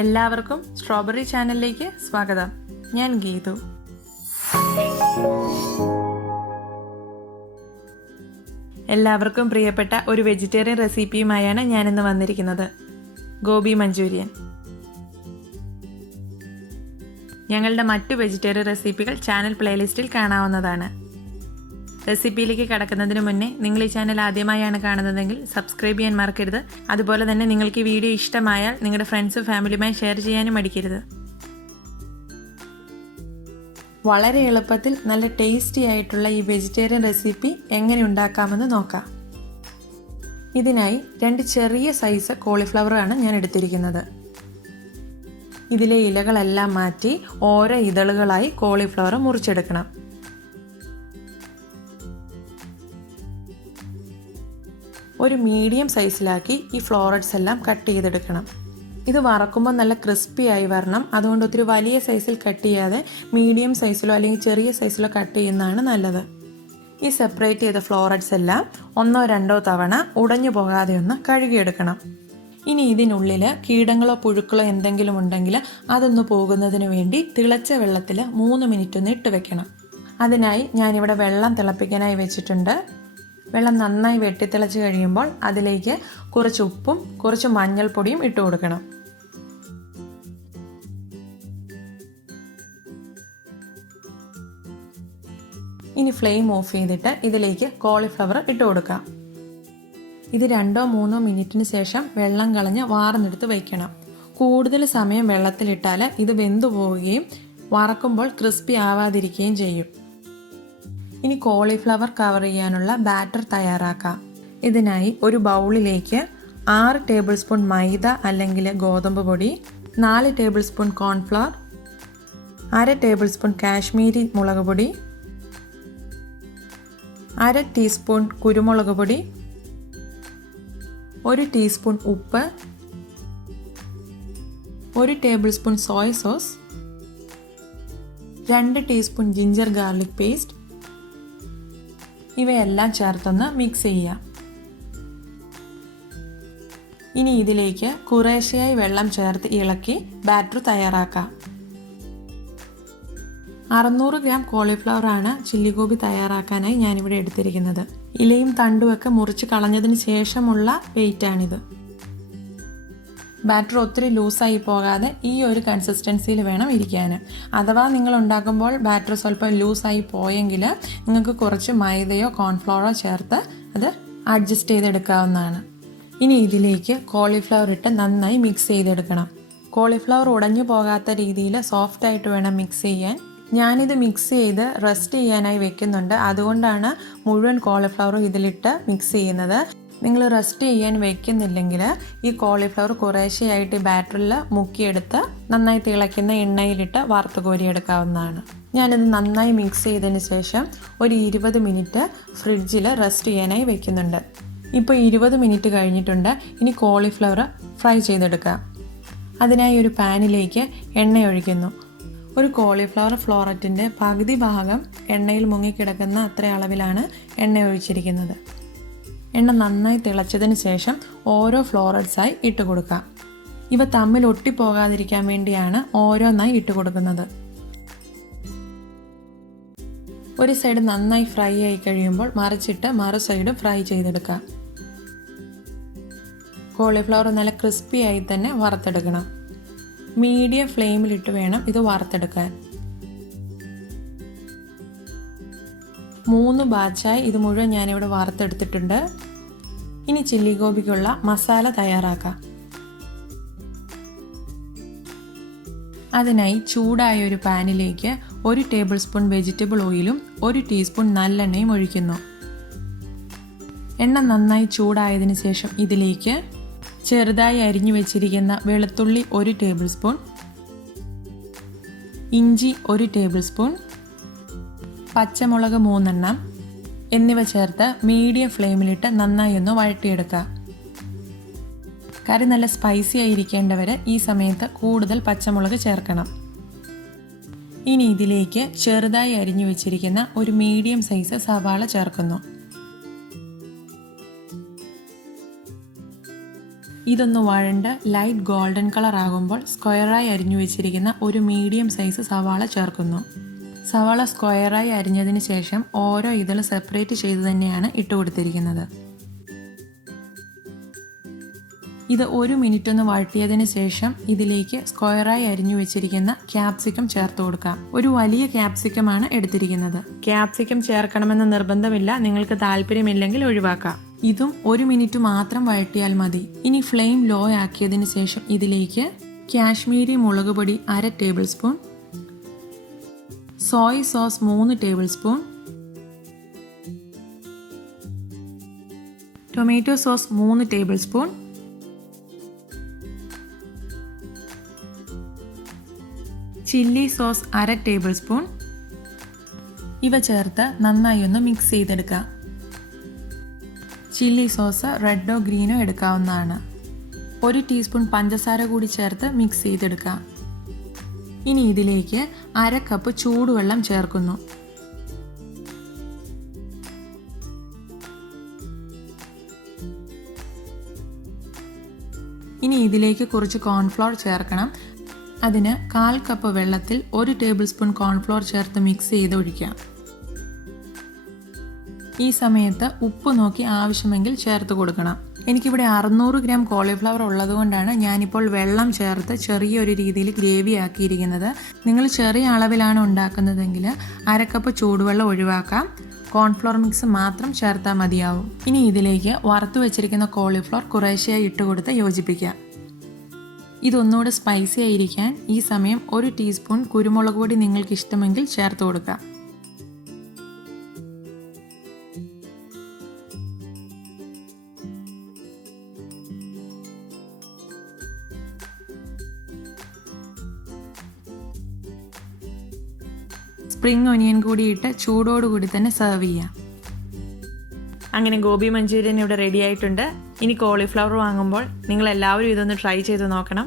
എല്ലാവർക്കും സ്ട്രോബെറി ചാനലിലേക്ക് സ്വാഗതം. ഞാൻ ഗീതു. എല്ലാവർക്കും പ്രിയപ്പെട്ട ഒരു വെജിറ്റേറിയൻ റെസിപ്പിയുമായാണ് ഞാനിന്ന് വന്നിരിക്കുന്നത്. ഗോബി മഞ്ചൂരിയൻ. ഞങ്ങളുടെ മറ്റു വെജിറ്റേറിയൻ റെസിപ്പികൾ ചാനൽ പ്ലേലിസ്റ്റിൽ കാണാവുന്നതാണ്. റെസിപ്പിയിലേക്ക് കടക്കുന്നതിന് മുന്നേ നിങ്ങൾ ഈ ചാനൽ ആദ്യമായാണ് കാണുന്നതെങ്കിൽ സബ്സ്ക്രൈബ് ചെയ്യാൻ മറക്കരുത്. അതുപോലെ തന്നെ നിങ്ങൾക്ക് ഈ വീഡിയോ ഇഷ്ടമായാൽ നിങ്ങളുടെ ഫ്രണ്ട്സും ഫാമിലിയുമായി ഷെയർ ചെയ്യാനും മടിക്കരുത്. വളരെ എളുപ്പത്തിൽ നല്ല ടേസ്റ്റി ആയിട്ടുള്ള ഈ വെജിറ്റേറിയൻ റെസിപ്പി എങ്ങനെ ഉണ്ടാക്കാമെന്ന് നോക്കാം. ഇതിനായി 2 ചെറിയ സൈസ് കോളിഫ്ലവർ ആണ് ഞാൻ എടുത്തിരിക്കുന്നത്. ഇതിലെ ഇലകളെല്ലാം മാറ്റി ഓരോ ഇതളുകളായി കോളിഫ്ലവർ മുറിച്ചെടുക്കണം. ഒരു മീഡിയം സൈസിലാക്കി ഈ ഫ്ലോററ്റ്സ് എല്ലാം കട്ട് ചെയ്തെടുക്കണം. ഇത് വറക്കുമ്പോൾ നല്ല ക്രിസ്പി ആയി വരണം. അതുകൊണ്ട് ഒത്തിരി വലിയ സൈസിൽ കട്ട് ചെയ്യാതെ മീഡിയം സൈസിലോ അല്ലെങ്കിൽ ചെറിയ സൈസിലോ കട്ട് ചെയ്യുന്നതാണ് നല്ലത്. ഈ സെപ്പറേറ്റ് ചെയ്ത ഫ്ലോററ്റ്സ് എല്ലാം 1-2 തവണ ഉടഞ്ഞു പോകാതെ ഒന്ന് കഴുകിയെടുക്കണം. ഇനി ഇതിനുള്ളിൽ കീടങ്ങളോ പുഴുക്കളോ എന്തെങ്കിലും ഉണ്ടെങ്കിൽ അതൊന്ന് പോകുന്നതിന് വേണ്ടി തിളച്ച വെള്ളത്തിൽ 3 മിനിറ്റ് ഒന്ന് ഇട്ട് വെക്കണം. അതിനായി ഞാനിവിടെ വെള്ളം തിളപ്പിക്കാനായി വെച്ചിട്ടുണ്ട്. വെള്ളം നന്നായി വെട്ടിത്തിളച്ച് കഴിയുമ്പോൾ അതിലേക്ക് കുറച്ച് ഉപ്പും കുറച്ച് മഞ്ഞൾപ്പൊടിയും ഇട്ട് കൊടുക്കണം. ഇനി ഫ്ലെയിം ഓഫ് ചെയ്തിട്ട് ഇതിലേക്ക് കോളിഫ്ലവർ ഇട്ട് കൊടുക്കാം. ഇത് 2-3 മിനിറ്റിന് ശേഷം വെള്ളം കളഞ്ഞ് വാർന്നെടുത്ത് വയ്ക്കണം. കൂടുതൽ സമയം വെള്ളത്തിലിട്ടാൽ ഇത് വെന്തു പോവുകയും വറക്കുമ്പോൾ ക്രിസ്പി ആവാതിരിക്കുകയും ചെയ്യും. ഇനി കോളിഫ്ലവർ കവർ ചെയ്യാനുള്ള ബാറ്റർ തയ്യാറാക്കാം. ഇതിനായി ഒരു ബൗളിലേക്ക് 6 ടേബിൾ സ്പൂൺ മൈദ അല്ലെങ്കിൽ ഗോതമ്പ് പൊടി, 4 table spoon cornflour, 1/2 table spoon Kashmiri മുളക് പൊടി, 1/2 ടീസ്പൂൺ കുരുമുളക് പൊടി, 1 ടീസ്പൂൺ ഉപ്പ്, 1 table spoon soya sauce, 2 teaspoon ginger garlic paste ഇവയെല്ലാം ചേർത്തൊന്ന് മിക്സ് ചെയ്യാം. ഇനി ഇതിലേക്ക് കുറേശ്ശെയായി വെള്ളം ചേർത്ത് ഇളക്കി ബാറ്റർ തയ്യാറാക്കാം. 600 ഗ്രാം കോളിഫ്ലവർ ആണ് ചില്ലി ഗോബി തയ്യാറാക്കാനായി ഞാനിവിടെ എടുത്തിരിക്കുന്നത്. ഇലയും തണ്ടുമൊക്കെ മുറിച്ച് കളഞ്ഞതിന് ശേഷമുള്ള വെയിറ്റാണിത്. ബാറ്റർ ഒത്തിരി ലൂസായി പോകാതെ ഈ ഒരു കൺസിസ്റ്റൻസിയിൽ വേണം ഇരിക്കാൻ. അഥവാ നിങ്ങൾ ഉണ്ടാക്കുമ്പോൾ ബാറ്റർ സ്വല്പം ലൂസായി പോയെങ്കിൽ നിങ്ങൾക്ക് കുറച്ച് മൈദയോ കോൺഫ്ലവറോ ചേർത്ത് അത് അഡ്ജസ്റ്റ് ചെയ്തെടുക്കാവുന്നതാണ്. ഇനി ഇതിലേക്ക് കോളിഫ്ലവർ ഇട്ട് നന്നായി മിക്സ് ചെയ്തെടുക്കണം. കോളിഫ്ലവർ ഉടഞ്ഞു പോകാത്ത രീതിയിൽ സോഫ്റ്റായിട്ട് വേണം മിക്സ് ചെയ്യാൻ. ഞാനിത് മിക്സ് ചെയ്ത് റെസ്റ്റ് ചെയ്യാനായി വെക്കുന്നുണ്ട്. അതുകൊണ്ടാണ് മുഴുവൻ കോളിഫ്ലവറും ഇതിലിട്ട് മിക്സ് ചെയ്യുന്നത്. നിങ്ങൾ റെസ്റ്റ് ചെയ്യാൻ വെക്കുന്നില്ലെങ്കിൽ ഈ കോളിഫ്ലവർ കുറേശ്ശെയായിട്ട് ബാറ്ററിൽ മുക്കിയെടുത്ത് നന്നായി തിളയ്ക്കുന്ന എണ്ണയിലിട്ട് വറുത്ത് കോരിയെടുക്കാവുന്നതാണ്. ഞാനിത് നന്നായി മിക്സ് ചെയ്തതിന് ശേഷം ഒരു 20 മിനിറ്റ് ഫ്രിഡ്ജിൽ റെസ്റ്റ് ചെയ്യാനായി വെക്കുന്നുണ്ട്. ഇപ്പോൾ 20 മിനിറ്റ് കഴിഞ്ഞിട്ടുണ്ട്. ഇനി കോളിഫ്ലവർ ഫ്രൈ ചെയ്തെടുക്കാം. അതിനായി ഒരു പാനിലേക്ക് എണ്ണ ഒഴിക്കുന്നു. ഒരു കോളിഫ്ലവർ ഫ്ലോററ്റിൻ്റെ പകുതി ഭാഗം എണ്ണയിൽ മുങ്ങിക്കിടക്കുന്ന അത്ര അളവിലാണ് എണ്ണ ഒഴിച്ചിരിക്കുന്നത്. എണ്ണ നന്നായി തിളച്ചതിന് ശേഷം ഓരോ ഫ്ലോററ്റ്സായി ഇട്ട് കൊടുക്കാം. ഇവ തമ്മിൽ ഒട്ടിപ്പോകാതിരിക്കാൻ വേണ്ടിയാണ് ഓരോന്നായി ഇട്ട് കൊടുക്കുന്നത്. ഒരു സൈഡ് നന്നായി ഫ്രൈ ആയി കഴിയുമ്പോൾ മറിച്ചിട്ട് മറു സൈഡ് ഫ്രൈ ചെയ്തെടുക്കാം. കോളിഫ്ലവർ നല്ല ക്രിസ്പി ആയി തന്നെ വറുത്തെടുക്കണം. മീഡിയം ഫ്ലെയിമിലിട്ട് വേണം ഇത് വറുത്തെടുക്കാൻ. 3 ബാച്ചായി ഇത് മുഴുവൻ ഞാനിവിടെ വറുത്തെടുത്തിട്ടുണ്ട്. ഇനി ചില്ലി ഗോബിക്കുള്ള മസാല തയ്യാറാക്കാം. അതിനായി ചൂടായ ഒരു പാനിലേക്ക് 1 ടേബിൾ സ്പൂൺ വെജിറ്റബിൾ ഓയിലും 1 ടീസ്പൂൺ നല്ലെണ്ണയും ഒഴിക്കുന്നു. എണ്ണ നന്നായി ചൂടായതിനു ശേഷം ഇതിലേക്ക് ചെറുതായി അരിഞ്ഞു വെച്ചിരിക്കുന്ന വെളുത്തുള്ളി 1 ടേബിൾ സ്പൂൺ, ഇഞ്ചി 1 ടേബിൾ സ്പൂൺ, പച്ചമുളക് 3 എണ്ണം എന്നിവ ചേർത്ത് മീഡിയം ഫ്ലെയിമിലിട്ട് നന്നായി ഒന്ന് വഴറ്റിയെടുക്കുക. കറി നല്ല സ്പൈസി ആയിരിക്കേണ്ടവർ ഈ സമയത്ത് കൂടുതൽ പച്ചമുളക് ചേർക്കണം. ഇനി ഇതിലേക്ക് ചെറുതായി അരിഞ്ഞു വെച്ചിരിക്കുന്ന ഒരു മീഡിയം സൈസ് സവാള ചേർക്കുന്നു. ഇതൊന്ന് വഴണ്ട് ലൈറ്റ് ഗോൾഡൻ കളർ ആകുമ്പോൾ സ്ക്വയറായി അരിഞ്ഞു വെച്ചിരിക്കുന്ന ഒരു മീഡിയം സൈസ് സവാള ചേർക്കുന്നു. സവാള സ്ക്വയറായി അരിഞ്ഞതിന് ശേഷം ഓരോ ഇതൾ സെപ്പറേറ്റ് ചെയ്ത് തന്നെയാണ് ഇട്ട് കൊടുത്തിരിക്കുന്നത്. ഇത് 1 മിനിറ്റ് ഒന്ന് വഴറ്റിയതിന് ശേഷം ഇതിലേക്ക് സ്ക്വയറായി അരിഞ്ഞു വെച്ചിരിക്കുന്ന ക്യാപ്സിക്കം ചേർത്ത് കൊടുക്കാം. ഒരു വലിയ ക്യാപ്സിക്കമാണ് എടുത്തിരിക്കുന്നത്. ക്യാപ്സിക്കം ചേർക്കണമെന്ന് നിർബന്ധമില്ല, നിങ്ങൾക്ക് താല്പര്യമില്ലെങ്കിൽ ഒഴിവാക്കാം. ഇതും 1 മിനിറ്റ് മാത്രം വഴറ്റിയാൽ മതി. ഇനി ഫ്ലെയിം ലോ ആക്കിയതിന് ശേഷം ഇതിലേക്ക് കാശ്മീരി മുളക് പൊടി 1/2 table spoon, Soy sauce 3 table spoon, tomato sauce 3 table spoon, chilli sauce 1/2 table spoon ഇവ ചേർത്ത് നന്നായി ഒന്ന് മിക്സ് ചെയ്തെടുക്കാം. ചില്ലി സോസ് റെഡോ ഗ്രീനോ എടുക്കാവുന്നതാണ്. 1 ടീസ്പൂൺ പഞ്ചസാര കൂടി ചേർത്ത് മിക്സ് ചെയ്തെടുക്കാം. ഇനി ഇതിലേക്ക് 1/2 കപ്പ് ചൂടുവെള്ളം ചേർക്കുന്നു. ഇനി ഇതിലേക്ക് കുറച്ച് കോൺഫ്ലോർ ചേർക്കണം. അതിന് 1/4 കപ്പ് വെള്ളത്തിൽ 1 ടേബിൾ സ്പൂൺ കോൺഫ്ലോർ ചേർത്ത് മിക്സ് ചെയ്ത് ഒഴിക്കാം. ഈ സമയത്ത് ഉപ്പ് നോക്കി ആവശ്യമെങ്കിൽ ചേർത്ത് കൊടുക്കണം. എനിക്കിവിടെ 600 ഗ്രാം കോളിഫ്ലവർ ഉള്ളതുകൊണ്ടാണ് ഞാനിപ്പോൾ വെള്ളം ചേർത്ത് ചെറിയൊരു രീതിയിൽ ഗ്രേവി ആക്കിയിരിക്കുന്നത്. നിങ്ങൾ ചെറിയ അളവിലാണ് ഉണ്ടാക്കുന്നതെങ്കിൽ 1/2 കപ്പ് ചൂടുവെള്ളം ഒഴിവാക്കാം. കോൺഫ്ലോർ മിക്സ് മാത്രം ചേർത്താൽ മതിയാവും. ഇനി ഇതിലേക്ക് വറുത്ത് വെച്ചിരിക്കുന്ന കോളിഫ്ലവർ കുറേശ്ശെയായി ഇട്ട് കൊടുത്ത് യോജിപ്പിക്കാം. ഇതൊന്നുകൂടെ സ്പൈസി ആയിരിക്കാൻ ഈ സമയം 1 ടീസ്പൂൺ കുരുമുളക് പൊടി നിങ്ങൾക്ക് ഇഷ്ടമെങ്കിൽ ചേർത്ത് കൊടുക്കാം. സ്പ്രിംഗ് ഒനിയൻ കൂടി ഇട്ട് ചൂടോടുകൂടി തന്നെ സെർവ് ചെയ്യാം. അങ്ങനെ ഗോബി മഞ്ചൂരിയൻ ഇവിടെ റെഡി ആയിട്ടുണ്ട്. ഇനി കോളിഫ്ലവർ വാങ്ങുമ്പോൾ നിങ്ങൾ എല്ലാവരും ഇതൊന്ന് ട്രൈ ചെയ്ത് നോക്കണം.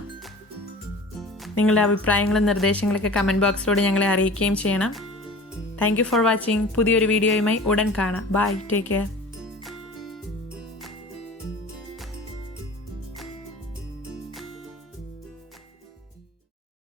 നിങ്ങളുടെ അഭിപ്രായങ്ങളും നിർദ്ദേശങ്ങളൊക്കെ കമൻറ്റ് ബോക്സിലൂടെ ഞങ്ങളെ അറിയിക്കുകയും ചെയ്യണം. Thank you for watching. പുതിയൊരു വീഡിയോയുമായി ഉടൻ കാണാം. Bye, take care.